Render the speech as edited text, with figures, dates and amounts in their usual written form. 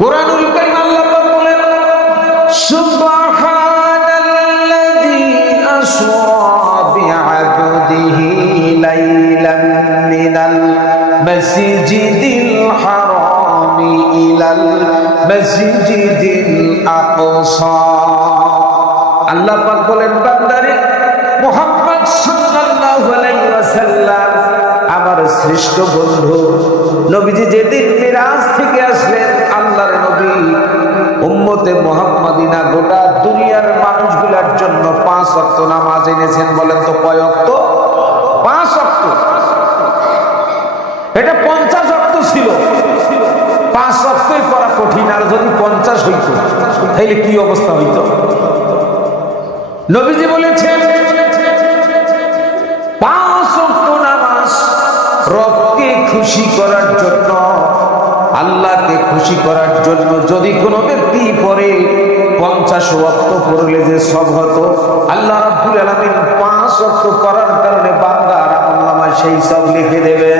কুরআনুল কারীম আল্লাহ পাক বলেন সুবহানাল্লাযী আসরা বিআবদিহি লাইলাম মিনাল মাসজিদিল হারামি ইলাল মাসজিদিল আকসা। আল্লাহ পাক বলেন বান্দারে মুহাম্মদ সাল্লাল্লাহু আলাইহি ওয়াসাল্লাম আমার শ্রেষ্ঠ বন্ধু নবীজি যেদিন মিরাজ থেকে আসলেন আল্লাহর নবী উম্মতে মুহাম্মাদিনা গোটা দুনিয়ার মানুষগুলোর জন্য 5 ওয়াক্ত নামাজ এনেছেন। বলেন তো কয় ওয়াক্ত? 5 ওয়াক্ত। এটা 50 ওয়াক্ত ছিল। 5 ওয়াক্তই পড়া কঠিন, আর যদি 50 হইতো তাহলে কি অবস্থা হইতো? নবীজি বলেছেন 5 ওয়াক্ত নামাজ রবকে খুশি করার জন্য, আল্লাহকে খুশি করার জন্য যদি কোনো ব্যক্তি পড়ে 50 ওয়াক্ত পড়লে যে সব হতো, আল্লাহ রাব্বুল আলামিন 5 ওয়াক্ত করার কারণে বান্দার আমলনামায় সেই সব লিখে দেবে।